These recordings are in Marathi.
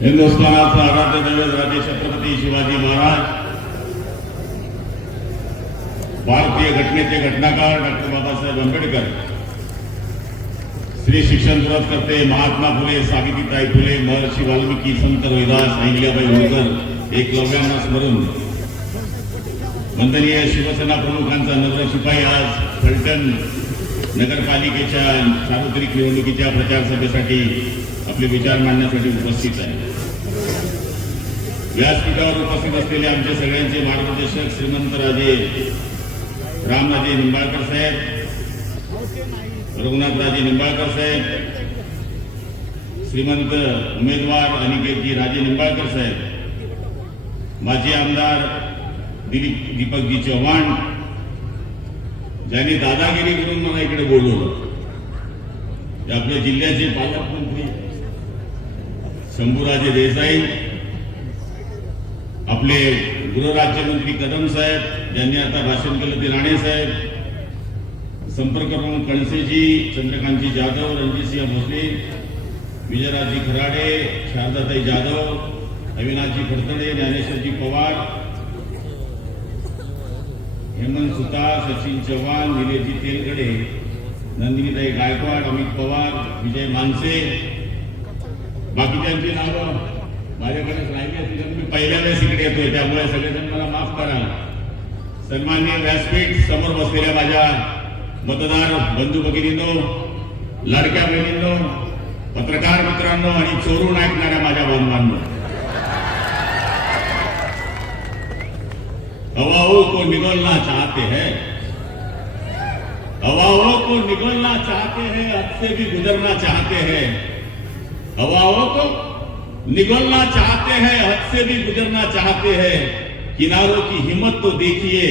हिंदुस्थानाचा आराध्य दैवत राजे छत्रपती शिवाजी महाराज, भारतीय घटनेचे घटनाकार डॉक्टर बाबासाहेब आंबेडकर, श्री शिक्षण पुरस्कर्ते महात्मा फुले, सावित्रीबाई फुले, महर्षी वाल्मिकी, संत रविदास, अहिल्याबाई होळकर, एकलव्यांना स्मरून वंदनीय शिवसेना प्रमुखांचा नगर शिपाई आज फलटण नगरपालिकेच्या सार्वत्रिक निवडणुकीच्या प्रचार सभेसाठी आपले विचार मांडण्यासाठी उपस्थित आहे. व्यासपीठावर उपस्थित असलेले आमचे सगळ्यांचे मार्गदर्शक श्रीमंत राजे रामराजे निंबाळकर साहेब, रघुनाथराजे निंबाळकर साहेब, श्रीमंत उमेदवार अनिकेतजी राजे निंबाळकर साहेब, माजी आमदार दीपकजी चव्हाण, ज्यांनी दादागिरी करून मला इकडे बोलवलं, आपल्या जिल्ह्याचे पालकमंत्री शंभूराजे देसाई, आपले गृहराज्यमंत्री कदम साहेब, ज्यांनी आता भाषण केलं ते राणे साहेब, संपर्क प्रमुख कणसेजी, चंद्रकांतजी जाधव, रणजितसिंह भोसले, विजयराजजी खराडे, शारदाताई जाधव, अविनाशजी फडतडे, ज्ञानेश्वरजी पवार, हेमंत सुतार, सचिन चव्हाण, निलेशजी तेलगडे, नंदिनीताई गायकवाड, अमित पवार, विजय मानसे, बाकीच्यांची नावं माझ्याकडेच राहिली असतील. मी पहिल्या वेळेस इकडे येतोय, त्यामुळे सगळेजण मला माफ करा. सन्माननीय व्यासपीठ समोर बसलेल्या माझ्या मतदार बंधू भगिनींनो, लाडक्या बहिणींनो, पत्रकार मित्रांनो आणि चोरून ऐकणाऱ्या माझ्या बांधवांनो, हवाओं को निगलना चाहते हैं, हवाओं को निगलना चाहते हैं, हद से भी गुजरना चाहते हैं, हवाओं को निगलना चाहते हैं, हद से भी गुजरना चाहते हैं, किनारों की हिम्मत तो देखिए,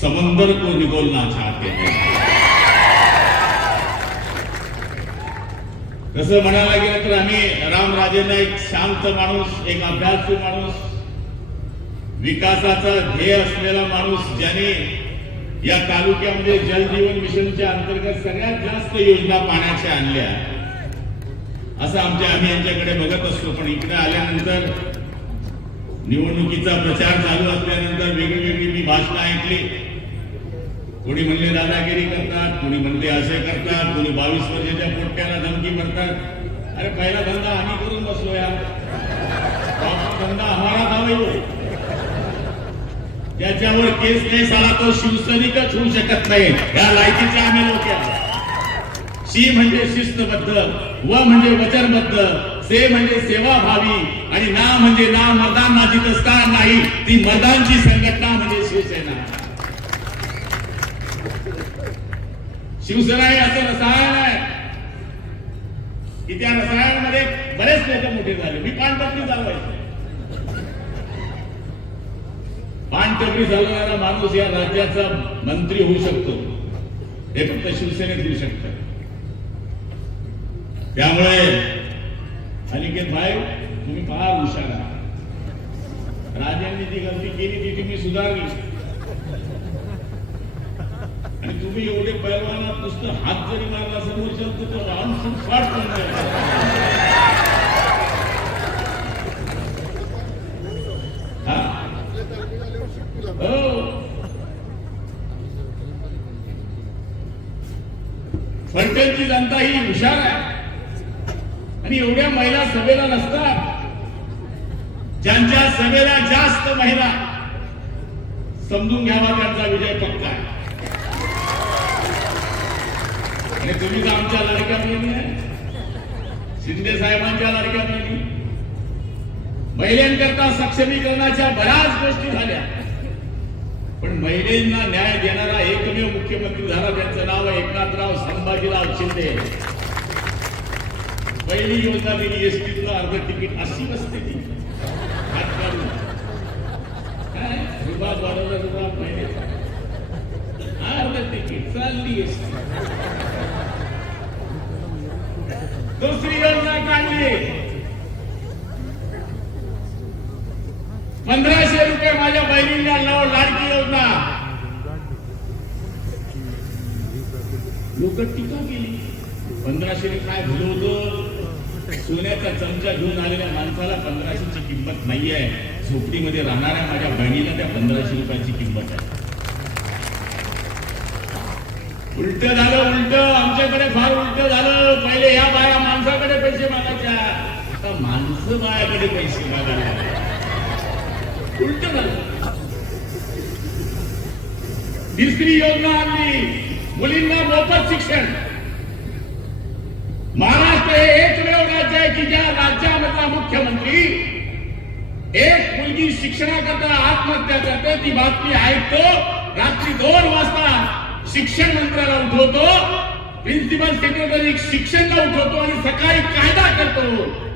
समंदर को निगलना चाहते हैं. कसं म्हणायला गेलं तर आम्ही रामराजेंना एक शांत माणूस, एक अभ्यासू माणूस, विकासाचा ध्येय असलेला माणूस, ज्याने या तालुक्यामध्ये जल जीवन मिशनच्या अंतर्गत सगळ्यात जास्त योजना पाण्याच्या आणल्या, असं आम्ही यांच्याकडे बघत असतो. पण इकडे आल्यानंतर निवडणुकीचा प्रचार चालू असल्यानंतर वेगळी मी भाषणं ऐकली. कोणी म्हणले दादागिरी करतात, कोणी म्हणले असे करतात, कोणी 22 वर्षाच्या पोट्ट्याला धमकी भरतात. अरे पहिला धंदा आम्ही करून बसलो यार, धंदा हमारा था भाई. ज्याच्यावर केस केस आला तो शिवसैनिकच होऊ शकत नाही, या लायकीचे आम्ही लोक आहे. शी म्हणजे शिस्तबद्ध, व म्हणजे वचनबद्ध, से म्हणजे सेवाभावी आणि ना म्हणजे ना मर्दांना जिथं स्थान नाही ती मर्दांची संघटना म्हणजे शिवसेना. शिवसेना हे असं रसायन आहे की त्या रसायनामध्ये बरेच लोक मोठे झाले. मी पानटपरी चालवायचो. पानटपरी चालवणारा माणूस या राज्याचा मंत्री होऊ शकतो, हे फक्त शिवसेनेत होऊ शकतं. त्यामुळे अनिकेत भाई तुम्ही फार हुशार आहात. राजांनी जी गलती केली ती तुम्ही सुधारली आणि तुम्ही एवढे पैलवानात नुसतं हात जरी मारला समोरच्या तर राऊंड फुट फाट फलटणची जनता ही हुशार आहे आणि एवढ्या महिला सभेला नसतात. ज्यांच्या सभेला जास्त महिला, समजून घ्यावा त्यांचा विजय पक्का आहे. आणि तुम्ही तर आमच्या लाडक्या बहिणी आहे, शिंदे साहेबांच्या लाडक्या बहिणी. महिलांकरता सक्षमीकरणाच्या बऱ्याच गोष्टी झाल्या, पण महिलांना न्याय देणारा एकमेव मुख्यमंत्री झाला, त्यांचं नाव आहे एकनाथराव संभाजीराव शिंदे. पहिली योजना दिली एसटीतलं अर्ध तिकीट, अशी बसते ती विभाग वाढवला रुपया महिन्याचा अर्ध तिकीट चालली एसटी. दुसरी योजना काढली, 1500 रुपये माझ्या बहिणींना लाडकी योजना. लोक टीका केली, 1500 काय भलं होतं, सोन्याचा चमचा घेऊन आलेल्या माणसाला 1500ची किंमत नाहीये. झोपडीमध्ये राहणाऱ्या माझ्या बहिणीला त्या 1500 रुपयाची किंमत आहे. उलट झालं, उलट आमच्याकडे फार उलट झालं. पहिले या बाया माणसाकडे पैसे मागायच्या, आता माणसं बायाकडे पैसे मागायला. उलट झालं. तिसरी योजना आणली, मुलींना मोफत शिक्षण. महाराष्ट्र हे एकमेव राज्य आहे की ज्या राज्यामधला मुख्यमंत्री एक मुलगी शिक्षणाकरता आत्महत्या करते ती बातमी ऐकतो, रात्री 2 वाजता शिक्षण मंत्र्याला उठवतो, प्रिन्सिपल सेक्रेटरी शिक्षणला उठवतो आणि सकाळी कायदा करतो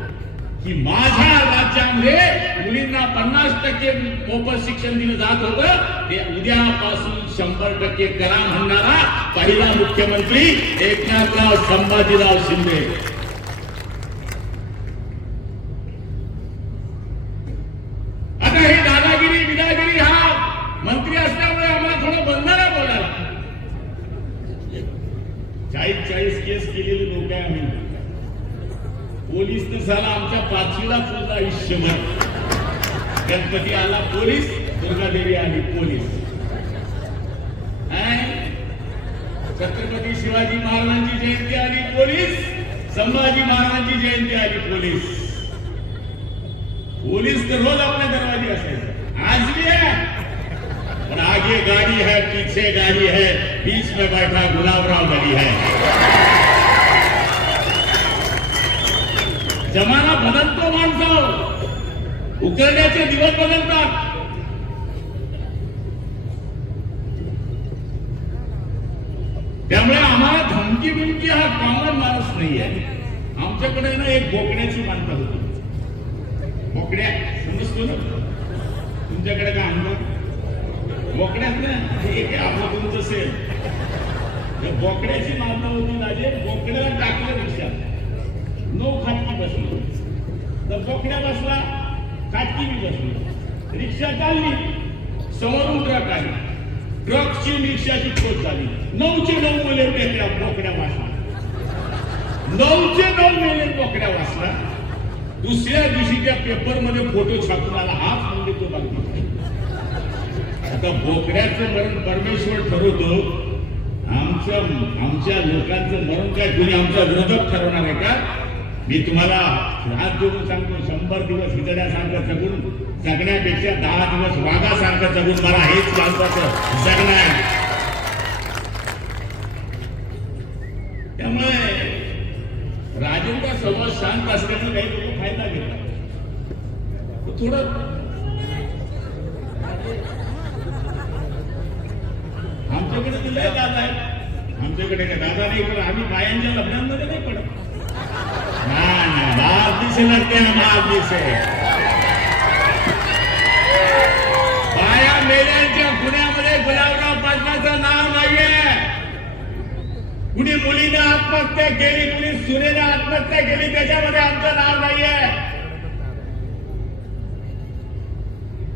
की माझ्या राज्यामध्ये मुलींना 50% मोफत शिक्षण दिलं जात होतं, ते उद्यापासून 100% करा म्हणणारा पहिला मुख्यमंत्री एकनाथराव संभाजीराव शिंदे. आता हे दादागिरी विदागिरी हा मंत्री असल्यामुळे आम्हाला थोडं बंधन बोलायला. 40 केस केलेले लोक आहे आम्ही. पोलीस तर झाला आमच्या 5वीला सुद्धा आयुष्यभर. गणपती आला पोलीस, दुर्गादेवी आली पोलीस. छत्रपती शिवाजी महाराजांची जयंती आली पोलीस, संभाजी महाराजांची जयंती आली पोलीस. पोलीस तर रोज आपल्या दरवाजे असायचे. आज भी है, और आगे गाड़ी है, पीछे गाड़ी है, बीच में बैठा गुलाबराव गाड़ी है. जमाना बदलतो माणसं, उकळण्याचे दिवस बदलतात. त्यामुळे आम्हाला धमकी बिमकी हा कॉमन माणूस नाही आहे. आमच्याकडे ना एक बोकड्याची मानता होती. बोकड्या समजतो ना तुमच्याकडे काय आणलं बोकड्यात ना, हे आपलं तुमचं असेल. बोकड्याची मानता होती राजे. बोकड्याला टाकलं रिक्षात, 9 खाटकी बसलो, तर बोकड्या बसला, खाटकी बी बसलो. रिक्षा चालली, समोरून ट्रक आली, ट्रकची रिक्षाची खोच झाली. 9चे 9 मेले त्या बोकड्या वाचला. 9चे 9 मेले बोकड्या वाचला. दुसऱ्या दिवशी त्या पेपर मध्ये फोटो छापून आला. हाच म्हणजे तो बातमी. आता बोकड्याचं मरण परमेश्वर ठरवतो. आमच्या लोकांचं मरण काय कोणी आमचा विरोधक ठरवणार आहे का? मी तुम्हाला हात जोडून सांगतो, 100 दिवस हिजड्यासारखं जगून जगण्यापेक्षा 10 दिवस वाघासारखं जगून मला हेच माणसाचं जगणं आहे. त्यामुळे राजेंद्र समाज शांत असल्याने काही लोक फायदा घेतात. थोडं आमच्याकडे लय दादा आहे. आमच्याकडे काय दादा नाही, पण आम्ही बायांच्या लग्नांमध्ये नाही पडत. बाप से लड़ते हैं, बाप से. बाया मेल्यांच्या पुण्यामध्ये गुलाबराव पाटलाचं नाव नाहीये. कुणी मुलीने आत्महत्या केली, कुणी सुनेने आत्महत्या केली, त्याच्यामध्ये आमचं नाव नाहीये.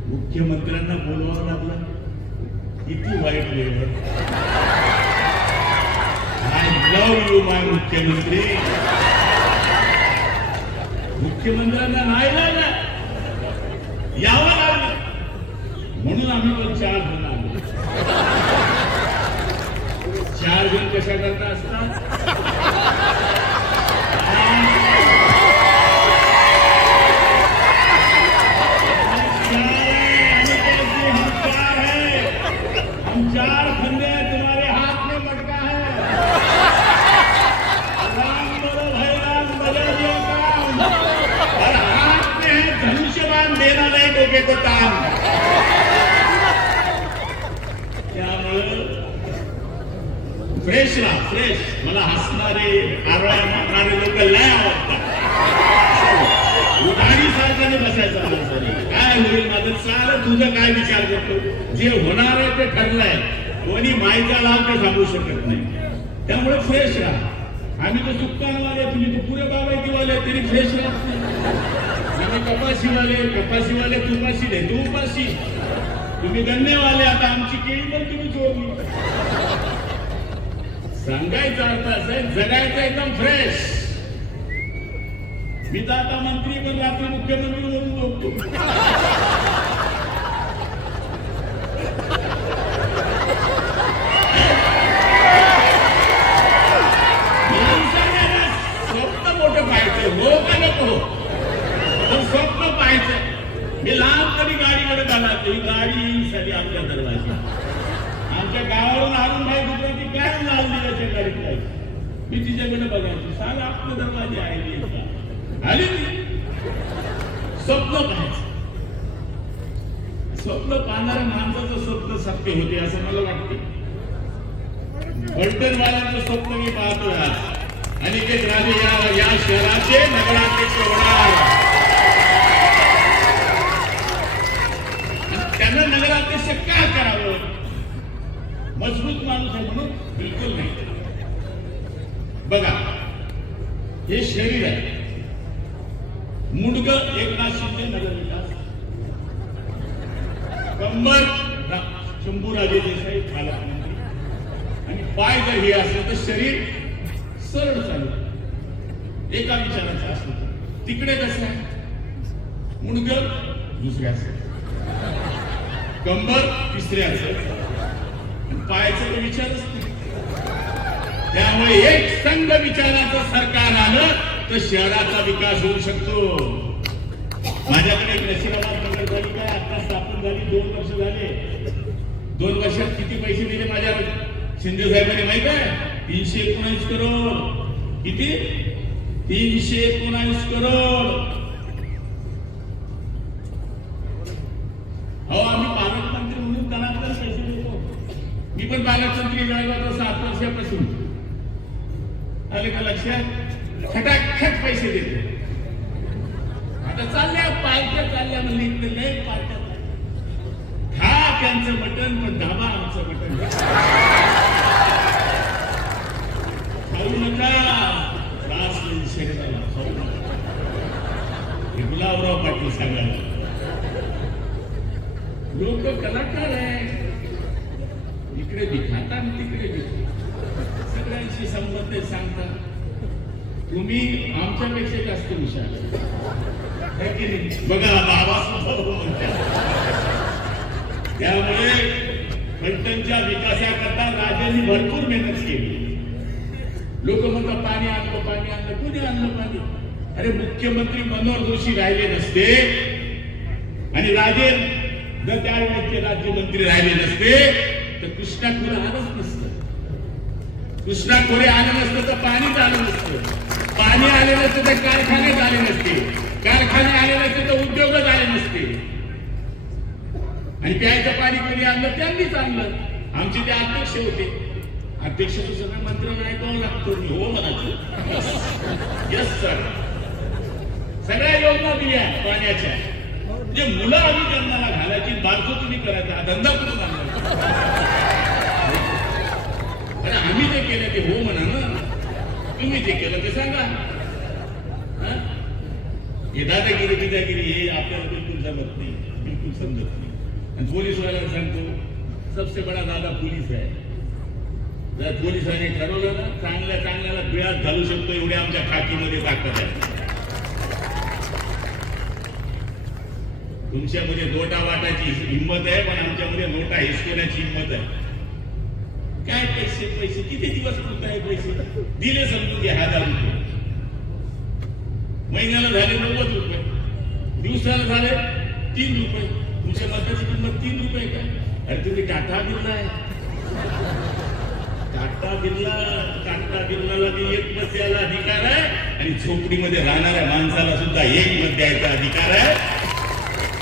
मुख्यमंत्र्यांना बोलवावं लागलं. किती वाईट वेळ. आय लव्ह यू माय मुख्यमंत्री. मुख्यमंत्र्यांना नाही लागलं, यावं लागलं. म्हणून आम्ही पण 4 जण आलो. 4 जण कशा करता असतात? हम 4 फंदे हैं, तुम्हारे हाथ में मटका है. राम बोलो भाई राम, बजा दिया काम. और हाथ में है धनुष्यबाण, देना नहीं डोके को तान. त्यामुळे फ्रेश राहा, फ्रेश. मला हसणारे आरोळ्या मारणारे लोक लय आवडतात. उधारी सारखा नाही बसायचं माणसाने. काय होईल माझं, चाल तुझं काय विचार करतो. जे होणार आहे ते ठरलंय. कोणी माईचा लाभ ते सांगू शकत नाही. त्यामुळे फ्रेश राहा. आम्ही तर दुकानवाले, तुम्ही तर पुरे बागायतीवाले, तरी फ्रेश राहत नाही. आम्ही कपाशीवाले तुपाशी दे, तू उपाशी. तुम्ही गन्नेवाले, आता आमची केळी पण तुम्ही चोरली. सांगायचा अर्थ असा आहे, जगायचं एकदम फ्रेश. मी तर आता मंत्री पण रात्री मुख्यमंत्री म्हणून बघतो. स्वप्न मोठं पाहायचं हो का नको, पण स्वप्न पाहायचं. मी लहानपणी गाडीकडे घालायचो, ही गाडी येईसाठी आमच्या दरवाजी. आमच्या गावावरून आणून नाही गुजराती काय लाल दिल्याच्या गाडीत जायची. मी तिच्याकडे बघायचो, सांग आपलं दरवाजे आहे का आली ती. स्वप्न पाहायचं. स्वप्न पाहणाऱ्या माणसाचं स्वप्न सत्य होते असं मला वाटते. फलटणवाल्यांचं स्वप्न मी पाहतोय आज. अनिकेत राजे या शहराचे नगराध्यक्ष होणार. त्यांना नगराध्यक्ष का करावं? मजबूत माणूस आहे म्हणून? बिलकुल नाही. बघा, हे शरीर आहे. मुंडग एकनाथ शिंदे नगरविकास, कंबर शंभूराजे देसाई पालकमंत्री, आणि पाय जर हे असलं तर शरीर सरळ चालू. एका विचाराचं असलं तर तिकडे कसं आहे, मुंडग दुसऱ्याचं, कंबर तिसऱ्याचं, पायाचा तो विचारच नाही. त्यामुळे एक संघ विचाराचं सरकार आलं तर शहराचा विकास होऊ शकतो. माझ्याकडे एक नशिबाबाद नगरपालिका आता स्थापन झाली, 2 वर्ष झाले. 2 वर्षात किती पैसे दिले माझ्या शिंदे साहेबांनी माहित आहे? 319 करोड. किती? 319 करोड. हो, आम्ही पालकमंत्री म्हणून तणातच पैसे देतो. मी पण पालकमंत्री झालो होतो 7 वर्षापासून. आले का लक्षात? खटाखट पैसे देतो. आता चालल्या पालख्या चालल्या म्हणजे इकडे लय पालख्या. खा त्यांचं मटण पण धाबा आमचं मटण खाऊ नका. त्रास होईल शरीराला, खाऊ नका. हे गुलाबराव पाटील सांगायला. लोक कलाकार आहे, इकडे बी खाता आणि तिकडे बी. सगळ्यांशी संबंध सांगतात. तुम्ही आमच्यापेक्षा जास्त हुशार आहे की नाही? बघा बाबा सुद्धा म्हणतात. त्यामुळे फलटणच्या विकासाकरता राजांनी भरपूर मेहनत केली. लोक म्हणतात पाणी आणलं, पाणी आणलं. कुणी आणलं पाणी? अरे मुख्यमंत्री मनोहर जोशी राहिले नसते आणि राजे जर त्यावेळेचे राज्यमंत्री राहिले नसते तर कृष्णा खोरे आलंच नसतं. कृष्णा खोरे आलं नसतं तर पाणीच आलं नसतं. पाणी आले नसते तर कारखानेच आले नसते. कारखाने आले नसते तर उद्योगच आले नसते. आणि प्यायचं पाणी कोणी आणलं? त्यांनीच आणलं. आमचे ते अध्यक्ष होते. अध्यक्ष सगळ्या मंत्र्यांना ऐकावं लागतं. हो म्हणायचं, यस सर. सगळ्या योजना दिल्या पाण्याच्या. म्हणजे मुलं आम्ही जन्माला घालायची, बारको तुम्ही करायचा. हा धंदा कुठून आणला? अरे आम्ही जे केलं ते हो म्हणा ना. तुम्ही जे केलं ते सांगा. हे दादागिरी बिदागिरी हे आपल्याला बिलकुल जमत नाही, बिलकुल समजत नाही. आणि पोलीस वाल्याला सांगतो, सबसे बडा दादा पोलीस आहे. जर पोलिसांनी ठरवलं ना, चांगल्या चांगल्याला बिळात घालू शकतो एवढे आमच्या खाकीमध्ये ताकद आहे. तुमच्यामध्ये नोटा वाटायची हिंमत आहे, पण आमच्यामध्ये नोटा हिसकण्याची हिंमत आहे. काय पैसे पैसे किती दिवस पुरत आहे? पैसे दिले समजून घ्या 1000 रुपये. महिन्याला झाले 90 रुपये, दिवसाला झाले 3 रुपये. तुमच्या मताची किंमत 3 रुपये काय? अरे तुम्ही टाटा बिर्ला आहे. टाटा बिर्लाला एक मत द्यायला अधिकार आहे आणि झोपडीमध्ये राहणाऱ्या माणसाला सुद्धा 1 मत द्यायचा अधिकार आहे.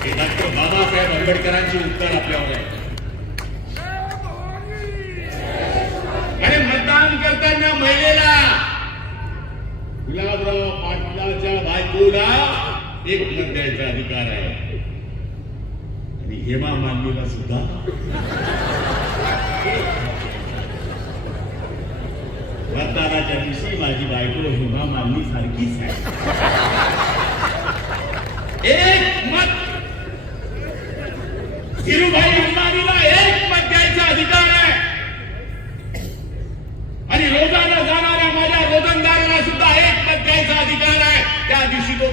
हे डॉक्टर बाबासाहेब आंबेडकरांचे उत्तर आपल्यावर आहे. अरे मतदान करताना महिलेला, गुलाबराव पाटलाच्या बायकोला 1 मत द्यायचा अधिकार आहे. आणि हेमा मालिनीला सुद्धा. मतदानाच्या दिवशी माझी बायको हेमा मालिनी सारखीच आहे. 1 मत. धीरूभाई अंबानीला 1 मत द्यायचा अधिकार आहे. आणि रोजाना जाणाऱ्या माझ्या रोजंदाराला सुद्धा 1 मत द्यायचा अधिकार आहे. त्या दिवशी तो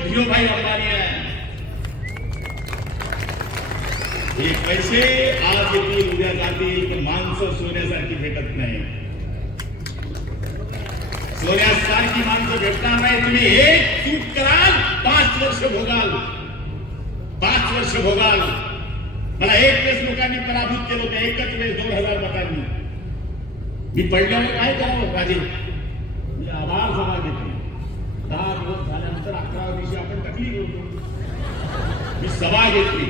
आज येतील उद्या जातील, पण माणसं सोन्यासारखी भेटत नाही. सोन्यासारखी माणसं भेटणार नाही. तुम्ही एक चूक कराल 5 वर्ष भोगाल, 5 वर्ष भोगाल. मला एक वेळेस लोकांनी पराभूत केलं होतं, एकच वेळेस 2000 मतांनी. मी पडल्यावर काय करावं राजे, म्हणजे आभार सभा घेतली. 10 दिवस झाल्यानंतर 11व्या दिवशी आपण टकली घेऊ. मी सभा घेतली,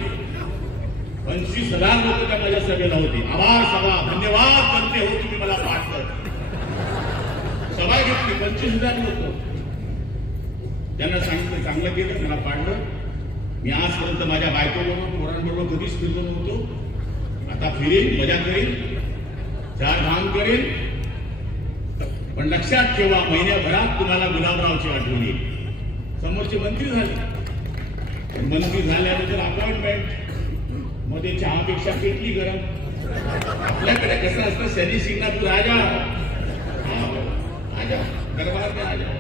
25,000 लोक त्या माझ्या सभेला होते. आभार सभा, धन्यवाद करते हो तुम्ही मला पाठवलं. सभा घेतली, 25,000 लोक. त्यांना सांगितलं चांगलं केलं, मला पाडलं. मी आजपर्यंत माझ्या बायकोबरोबर पोरांबरोबर कधीच फिरलो नव्हतो. आता फिरेन, मजा करेन, 4 धाम करेन. पण लक्षात ठेवा, महिन्याभरात तुम्हाला गुलाबरावची आठवण येईल. समोरचे मंत्री झाले, मंत्री झाल्यानंतर अपॉइंटमेंट, मध्ये चहापेक्षा पेटली गरम. आपल्याकडे कसं असतं, शनी शिंगणापूर आजा आजा दरबार में आजा,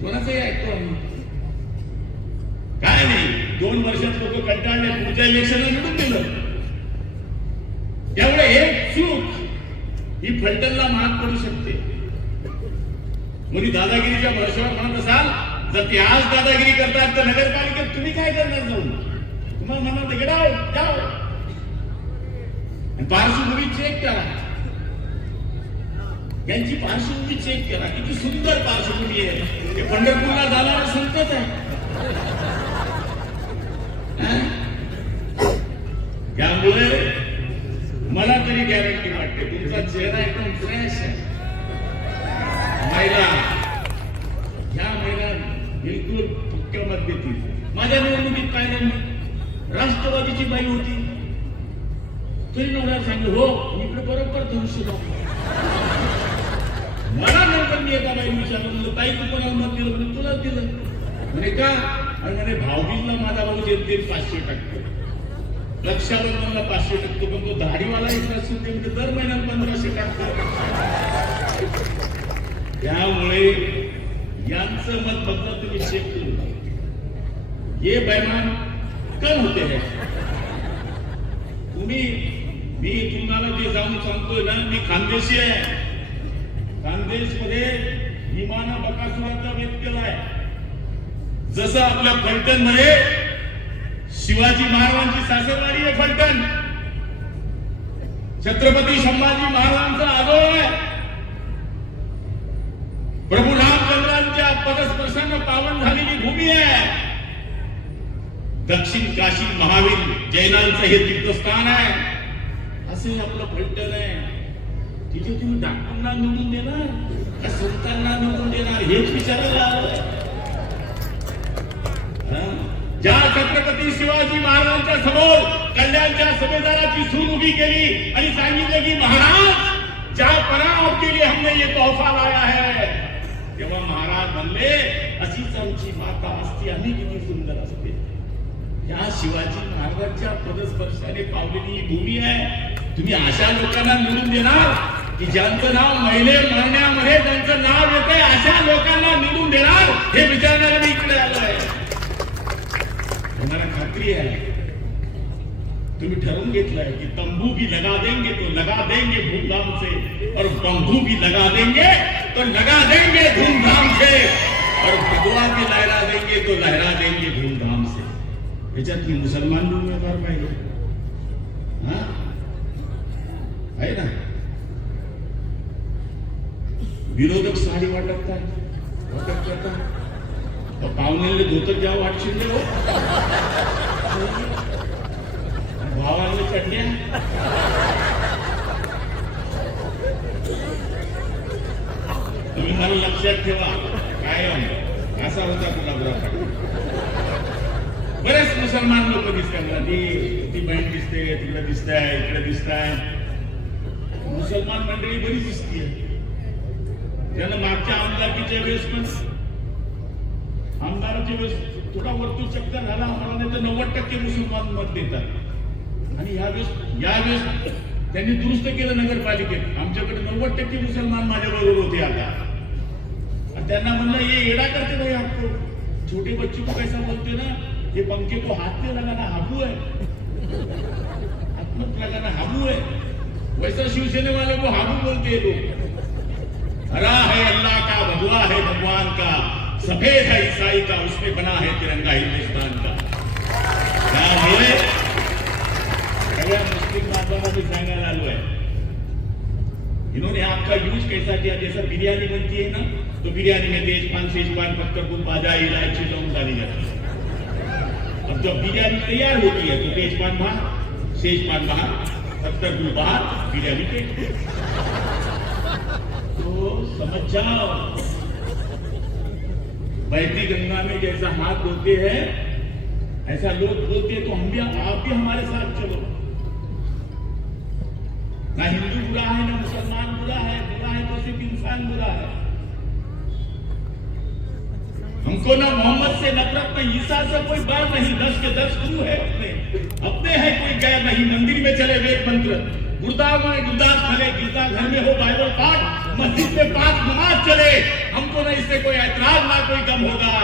कोणाचंही ऐकतो आम्ही. काय नाही, 2 वर्षात लोक कंटाळले, पुढच्या इलेक्शनला निवडून दिलं. त्यामुळे एक चूक ही फलटणला महाग पडू शकते. म्हणजे दादागिरीच्या भरोश्यावर म्हणत असाल, जर ते आज दादागिरी करतात तर नगरपालिकेत तुम्ही काय करणार जाऊन? तुम्हाला म्हणणार तिकडे जाओ. पार्श्वभूमी चेक करा, त्यांची पार्श्वभूमी चेक करा, किती सुंदर पार्श्वभूमी आहे. ते पंढरपूरला जाणारा संतच आहे. त्यामुळे मला तरी गॅरंटी वाटते, तुमचा चेहरा एकदम फ्रेश आहे. महिला ह्या महिन्यात बिलकुल पक्क्या मत देतील. माझ्या निवडणुकीत काय नाही, राष्ट्रवादीची बाई होती तरी नवऱ्याला सांगितलं हो इकडे बरोबर धनुष्य दाखव. मला नंतर मी एका बाई विचारलं, म्हणलं ताई तू कोणाला मत दिलं? म्हणजे तुला दिलं. म्हणे का? आणि म्हणे भाऊबीजला माझा भाऊ जेमते 500 टाकतो, रक्षाबंधनला 500 टाकतो, पण तो दाढीवाला एक असून ते म्हणजे दर महिन्यात 1500 टाकतो. त्यामुळे यांचं मत बघता तुम्ही चेक करू. ये बैमान कम होते हैं तुम्ही. मी तुम्हाला जे जाऊन सांगतोय ना, मी खानदेशी आहे. खानदेश मध्ये भीमानं बकासुराचा वेध केलाय. जसं आपल्या फलटण मध्ये शिवाजी महाराजांची सासरवाडी आहे फलटण, छत्रपती संभाजी महाराजांचा आदोळ आहे, प्रभू रामचंद्रांच्या पदस्पर्शानं पावन झालेली भूमी आहे. दक्षिण काशी महावीर जैनांचं हे तीर्थस्थान आहे. असे आपलं फलटण आहे. तिथे तुम्ही डॉक्टरांना निवडून देणार का संतांना निवडून देणार हेच विचारायला आलोय. ज्या छत्रपती शिवाजी महाराजांच्या समोर कल्याणच्या सुभेदाराची सून उभी केली आणि सांगितलं की महाराज ज्या पराव के लिए हमने ये तोहफा लाया है, तेव्हा महाराज म्हणले अशीच आमची माता असती आम्ही किती सुंदर असते. या शिवाजी महाराजांच्या पदस्पर्शाने पावलेली ही भूमी आहे. तुम्ही अशा लोकांना निवडून देणार की ज्यांचं नाव महिले मरण्यामध्ये ज्यांचं नाव येतंय, अशा लोकांना निवडून देणार हे विचारणारे मी इकडे आलो आहे. तुम्हाला खात्री आहे, तुम्ही ठरवून घेतलंय की तंबू भी लगा देंगे तो लगा देंगे धूमधाम से, और बंबू भी लगा देंगे तो लगा देंगे धूमधाम से, और भगवा भी लहरा देंगे तो लहरा देंगे धूमधाम से. याच्यात मुसलमान उमेदवार पाहिजे आहे ना. विरोधक साडी वाटत करतात, पाहुण्याला धोतर घ्यावं वाटशील हो, भावाला चटण्या. तुम्ही मला लक्षात ठेवा, कायम असा होता गुलाबराव. बरेच मुसलमान लोक दिसतात, ती बहीण दिसते, तिकडे दिसताय, इकडे दिसताय. मुसलमान मंडळी बरीच दिसतीये. त्यांना मागच्या आमदारकीच्या वेळेस पण आमदाराच्या वेळेस थोडा वरतून चक्कर झाला आम्हाला, नाही तर 90% मुसलमान मत देतात. आणि यावेळेस त्यांनी दुरुस्त केलं नगरपालिकेत. आमच्याकडे 90% मुसलमान माझ्या बरोबर होते. आता त्यांना म्हणलं ये येडा करते भाई आपको, छोटे बच्चे को कैसा बोलते ना, ये पंखे को हाथ नहीं लगाना हाबू है. वैसा शिवसेना वाले को हाबू बोलते हैं लोग। हरा है अल्लाह का, भगवा है भगवान का, सफेद है ईसाई का, उसमें बना है तिरंगा हिंदुस्तान का। क्या है सगळ्या मुस्लिम बांधवांना भी सांगायला आलो है, इन्होंने आपका यूज कैसा किया। जैसा बिरयानी बनती है ना, तो बिरयानी में तेजपान शेजपान पत्थर को बाजा इलायची लौंग डाली जाती है। अब जब बिरयानी तैयार होती है तो तेजपान बाहर, शेजपान बाहर, पत्थर गुल बाहर, बिरयानी पे। तो समझ जाओ, बहती गंगा में जैसा हाथ धोते हैं ऐसा लोग बोलते, तो हम भी, आप भी हमारे साथ चलो। ना हिंदू बुरा है, ना मुसलमान बुरा है तो सिर्फ इंसान बुरा है। हमको ना मोहम्मद से नफरत, ना ईसा से कोई बात नहीं। 10 के 10 गुरु है अपने हैं, कोई गैर नहीं। मंदिर में चले वेद मंत्र, गुरुद्वारा में गुरदास चले, गिरजाघर में हो बाइबल पाठ, मस्जिद में 5 नमाज चले, हमको ना इससे कोई ऐतराज, ना कोई गम होगा।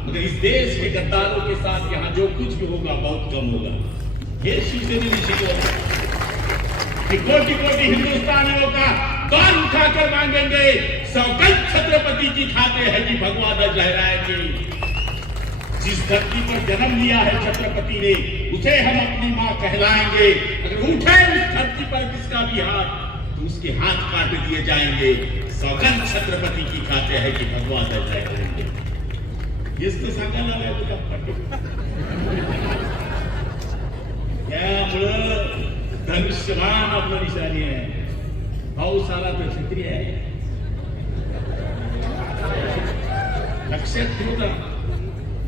मगर इस देश के गद्दारों के साथ यहाँ जो कुछ भी होगा बहुत कम होगा। ये शिवसेना ने शिकवा कि कोटि कोटि हिंदुस्तानियों का कान उठाकर मांगेंगे, सौगंध छत्रपति की खाते हैं कि भगवा ध्वज लहराएंगे। जिस धरती पर जन्म लिया है छत्रपति ने, उसे हम अपनी मां कहलाएंगे। अगर उठे उस धरती पर किसका भी हाथ, तो उसके हाथ काट दिए जाएंगे। सौगंध छत्रपति की खाते हैं कि भगवा ध्वज लहराएंगे। ये तो सांगायला आलाय तुला त्यामुळं धनुष्यबाण आपलं निशाणी आहे। पाऊस आला तर छत्री आहे, लक्षात ठेवा।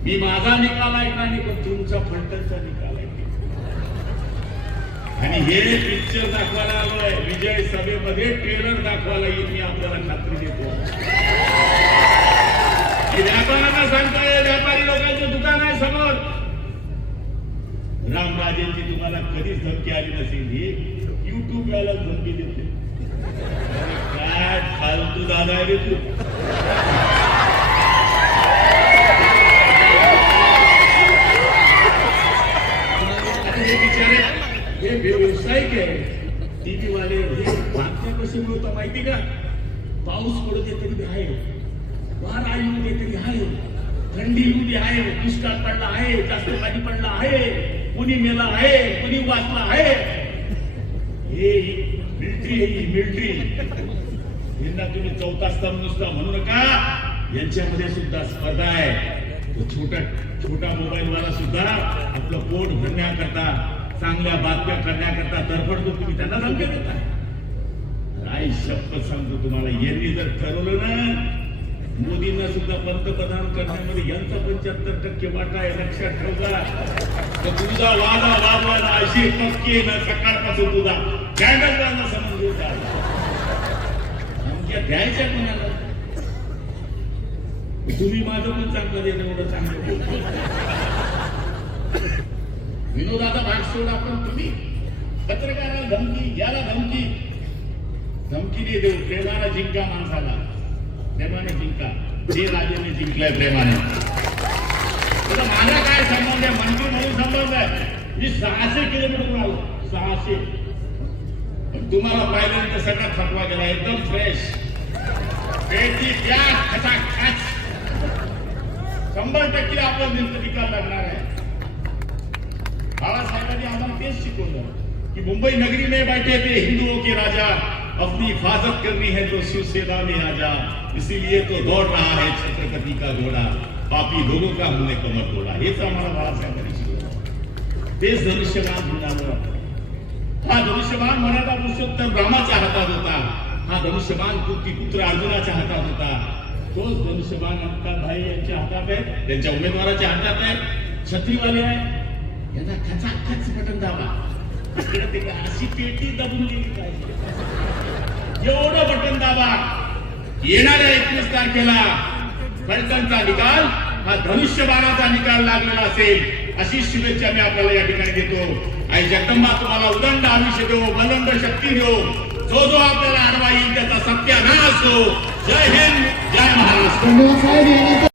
मी माझा निकाल ऐकला नाही, पण तुमचा फलटणचा निकाल ऐकला। आणि हे पिक्चर दाखवायला आलोय, विजय सभेमध्ये ट्रेलर दाखवायला येईल, मी आपल्याला खात्री देतो। व्यापाऱ्यांना सांगतोय, व्यापारी लोकांचं दुकान आहे समोर, रामराजेंची तुम्हाला कधीच धमकी आली नसेल, ही युट्यूब वाला धमकी देते। काय फालतू दादा आहे रे तू। हे बिचारे हे व्यावसायिक आहे, टीव्ही वाले, हे बातम्या कशी मिळवतात माहिती का? पाऊस पडू दे तरी आहे, वारा येऊ दे तरी आहे, थंडी येऊ दे आहे, दुष्काळ पडला आहे, जास्त पाणी पडला आहे, कुणी मेला आहे, कुणी वाचला आहे। हे मिलिटरी यांना तुम्ही चौथा स्तंभ नुसता म्हणू नका, यांच्यामध्ये सुद्धा स्पर्धा आहे। तो छोटा मोबाईल वाला सुद्धा आपलं पोट भरण्याकरता, चांगल्या बातम्या करण्याकरता तडफडतो, तुम्ही त्यांना धमकी देता। काय शपथ सांगतो तुम्हाला, यांनी जर ठरवलं ना मोदींना सुद्धा पंतप्रधान करण्यामध्ये यांचा 75% वाटा आहे, लक्षात ठेवा। तर तुझा वादा अशी पक्की ना, सकाळपासून तुझा कॅन्डल समजून होता आमच्या द्यायच्या कोणाला। तुम्ही माझं पण चांगलं देणं, एवढं चांगलं विनोदाचा भाग सोडा, पण तुम्ही पत्रकाराला धमकी, याला धमकी नाही देऊ। प्रेमाला जिंका माणसाला, प्रेमाने जिंका। जे राजेने जिंकलाय प्रेमाने। तुला माझा काय संबंध आहे? मंत्री म्हणून संबंध आहे। मी 600 किलोमीटर आलो, 600। तुम्हाला पाहिल्यानंतर सगळा थकवा गेला, एकदम फ्रेश, पेटी द्या खचाखच। 100% आपला निकाल लागणार आहे। बाळासाहेबांनी आम्हाला तेच शिकवलं कि मुंबई नगरी में बैठे थे हिंदुओं के राजा, अपनी हिफाजत करनी है तो शिवसेना में आजा। इसीलिए तो दौड़ रहा है छत्रपति का घोड़ा, पापी लोगों का हमने कमर तोड़ा। हेच आम्हाला बाळासाहेबांनी शिकवलं, तेच धनुष्यबाण घेऊन आलो। हा धनुष्यबाण मराठा पुरुषोत्तम रामाच्या हातात होता, हा धनुष्यबाण पुत्र अर्जुनाच्या हातात होता, तोच धनुष्यबाण अंताभाई यांच्या हातात आहे, त्यांच्या उमेदवाराच्या हातात आहे। छत्रीवाले आहे, यांना खचाखच बटन दाबा, अशी पेटी दबून गेली पाहिजे, एवढं बटन दाबा। येणाऱ्या 21 तारखेला फलटणचा निकाल हा धनुष्यबाणाचा निकाल लागलेला असेल, अशी शुभेच्छा मी आपल्याला या ठिकाणी देतो। आई जगदंबा तुम्हाला उदंड आयुष्य देव, बलंद शक्ती देव। जो आपल्याला अडवा येईल त्याचा सत्यानाश हो। जय हिंद, जय महाराष्ट्र।